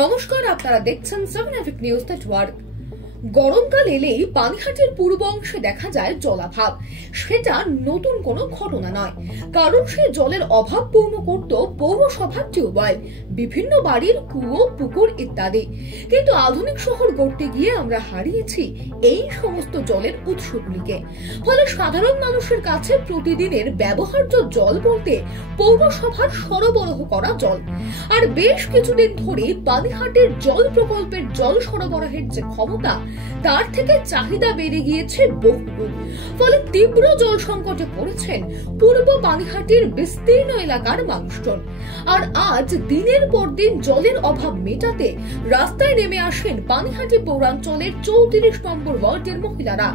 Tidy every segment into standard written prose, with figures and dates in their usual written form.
নমস্কার, আপনারা দেখছেন 7 নিউজ নেটওয়ার্ক। গরমকাল এলেই পানিহাটির পূর্ব অংশে দেখা যায় জলাভাব। সেটা নতুন কোনো ঘটনা নয়, কারণ সেই জলের অভাব পূর্ণ করত পৌরসভার টিউবওয়েল, বিভিন্ন বাড়ির কুয়ো, পুকুর ইত্যাদি। কিন্তু আধুনিক শহর গড়তে গিয়ে আমরা হারিয়েছি এই সমস্ত জলের উৎসগুলিকে। ফলে সাধারণ মানুষের কাছে প্রতিদিনের ব্যবহার্য জল বলতে পৌরসভার সরবরাহ করা জল। আর বেশ কিছুদিন ধরে পানিহাটির জল প্রকল্পের জল সরবরাহের যে ক্ষমতা, তার থেকে চাহিদা বেড়ে গিয়েছে বহুগুণ। ফলে তীব্র জল সংকটে পড়েছেন পূর্ব পানিহাটির বিস্তীর্ণ এলাকার মানুষজন। আর আজ দিনের পর দিন জলের অভাব মেটাতে রাস্তায় নেমে আসেন পানিহাটি পৌরাঞ্চলের 34 নম্বর ওয়ার্ডের মহিলারা।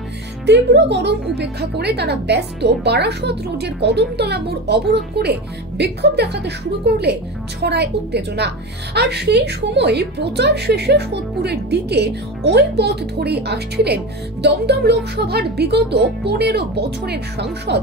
তীব্র গরম উপেক্ষা করে তারা ব্যস্ত বারাসত রোডের কদমতলা মোড় অবরোধ করে বিক্ষোভ দেখাতে শুরু করলে ছড়ায় উত্তেজনা। আর সেই সময় প্রচার শেষে সোদপুরের দিকে ওই পথ ধরে আসছিলেন দমদম লোকসভার বিগত 15 বছরের সাংসদ,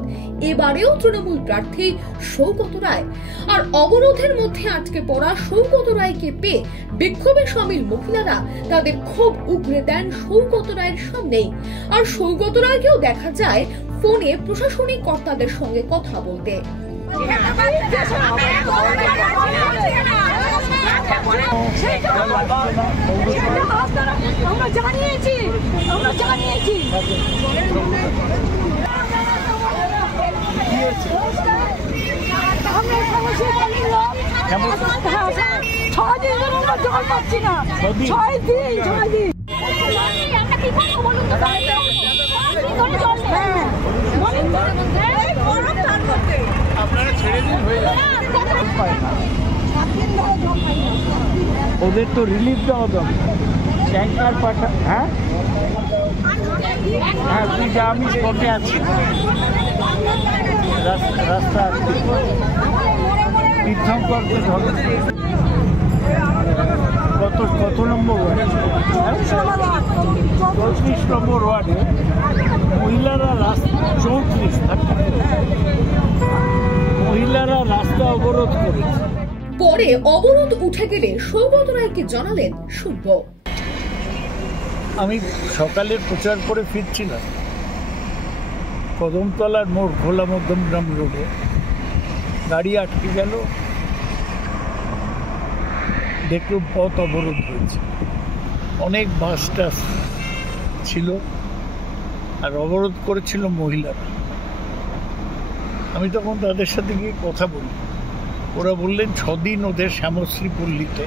এবারেও তৃণমূল প্রার্থী সৌগত রায়। আর অবরোধের মধ্যে আটকে পড়া সৌগত রায়কে পেয়ে বিক্ষোভে সামিল মহিলারা তাদের ক্ষোভ উগরে দেন সৌগত রায়ের সামনেই। আর সৌগত রায়কেও দেখা যায় ফোনে প্রশাসনিক কর্তাদের সঙ্গে কথা বলতে। আমরা জানিয়েছি আমরা সমস্যা লোক 6 দিন ধরে আমরা জল পাচ্ছি না। 6 দিন আপনারা ছেড়ে দিন, হয়ে যাবে। ওদের তো রিলিফ দেওয়া দরকার, ট্যাঙ্কার পাঠা। হ্যাঁ হ্যাঁ, তুই যা, আমি স্পটে আছি। রাস্তা তীর্থঙ্করকে ধরো। কত নম্বর ওয়ার্ড? 34 নম্বর ওয়ার্ডে মহিলারা মহিলারা রাস্তা অবরোধ করেছে। পরে অবরোধ উঠে গেলে সৌগত রায়কে জানালেন, শুনব। আমি সকালের প্রচার করে ফিরছিলাম কদমতলার মোড় খোলা মধ্যমগ্রাম রোডে, গাড়ি আটকে গেল, দেখলাম পথ অবরোধ হয়েছে। অনেক বাস টাস ছিল আর অবরোধ করেছিল মহিলারা। আমি তখন তাদের সাথে গিয়ে কথা বলি। ওরা বললেন 6 দিন ওদের শ্যামশ্রী পল্লীতে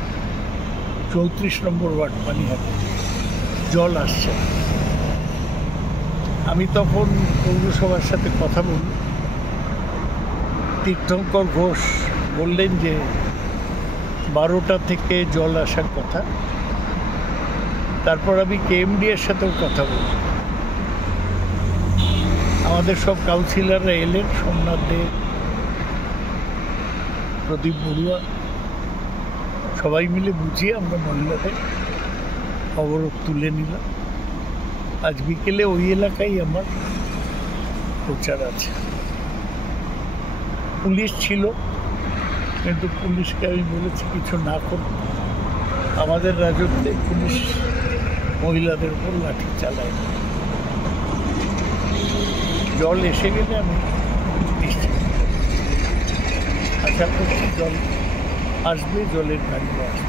34 নম্বর ওয়ার্ড পানিহাটি জল আসছে। আমি তখন পৌরসভার সাথে কথা বলি। তীর্থঙ্কর ঘোষ বললেন যে 12টা থেকে জল আসার কথা। তারপর আমি কেএমডি এর সাথেও কথা বলি। আমাদের সব কাউন্সিলররা এলেন, সোমনাথ দে, প্রদীপ বড়ুয়া, সবাই মিলে বুঝিয়ে আমরা মহিলাদের অবরোধ তুলে নিলাম। আজ বিকেলে ওই এলাকায় আমার প্রচার আছে। পুলিশ ছিল, কিন্তু পুলিশকে আমি বলেছি কিছু না করতে। আমাদের রাজত্বে পুলিশ মহিলাদের উপর লাঠি চালায়। জল এসে গেলে আমি নিশ্চিত আশা করছি জল আসবে, জলের গাড়ি আসবে।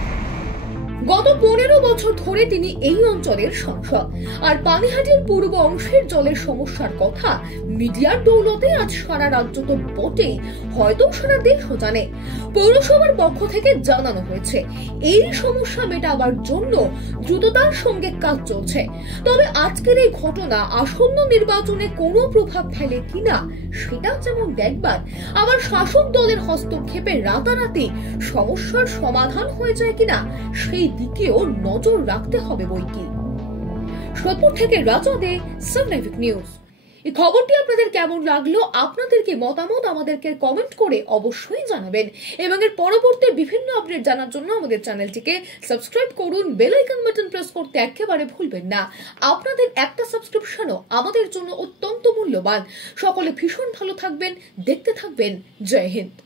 গত 15 বছর ধরে তিনি এই অঞ্চলের সাংসদ। আর পানিহাটির পূর্ব অংশের জলের সমস্যার কথা মিডিয়ার দৌলতে আজ সারা রাজ্য তো বটেই, হয়তো সারা দেশও জানে। পৌরসভার পক্ষ থেকে জানানো হয়েছে এই সমস্যা মেটাবার জন্য দ্রুততার সঙ্গে কাজ চলছে। তবে আজকের এই ঘটনা আসন্ন নির্বাচনে কোনো প্রভাব ফেলে কিনা সেটা যেমন দেখবার, আবার শাসক দলের হস্তক্ষেপে রাতারাতি সমস্যার সমাধান হয়ে যায় কিনা সেই দিকেও নজর রাখতে হবে বইকি। সোদপুর থেকে রাজা দে, 7 নিউজ। এই খবরটি আপনাদের কেমন লাগলো, আপনাদের কি মতামত আমাদেরকে কমেন্ট করে অবশ্যই জানাবেন। এবং এর পরবর্তী বিভিন্ন আপডেট জানার জন্য আমাদের চ্যানেলটিকে সাবস্ক্রাইব করুন, বেল আইকন বাটন প্রেস করতে একেবারে ভুলবেন না। আপনাদের একটা সাবস্ক্রিপশনও আমাদের জন্য অত্যন্ত মূল্যবান। সকলে ভীষণ ভালো থাকবেন, দেখতে থাকবেন। জয় হিন্দ।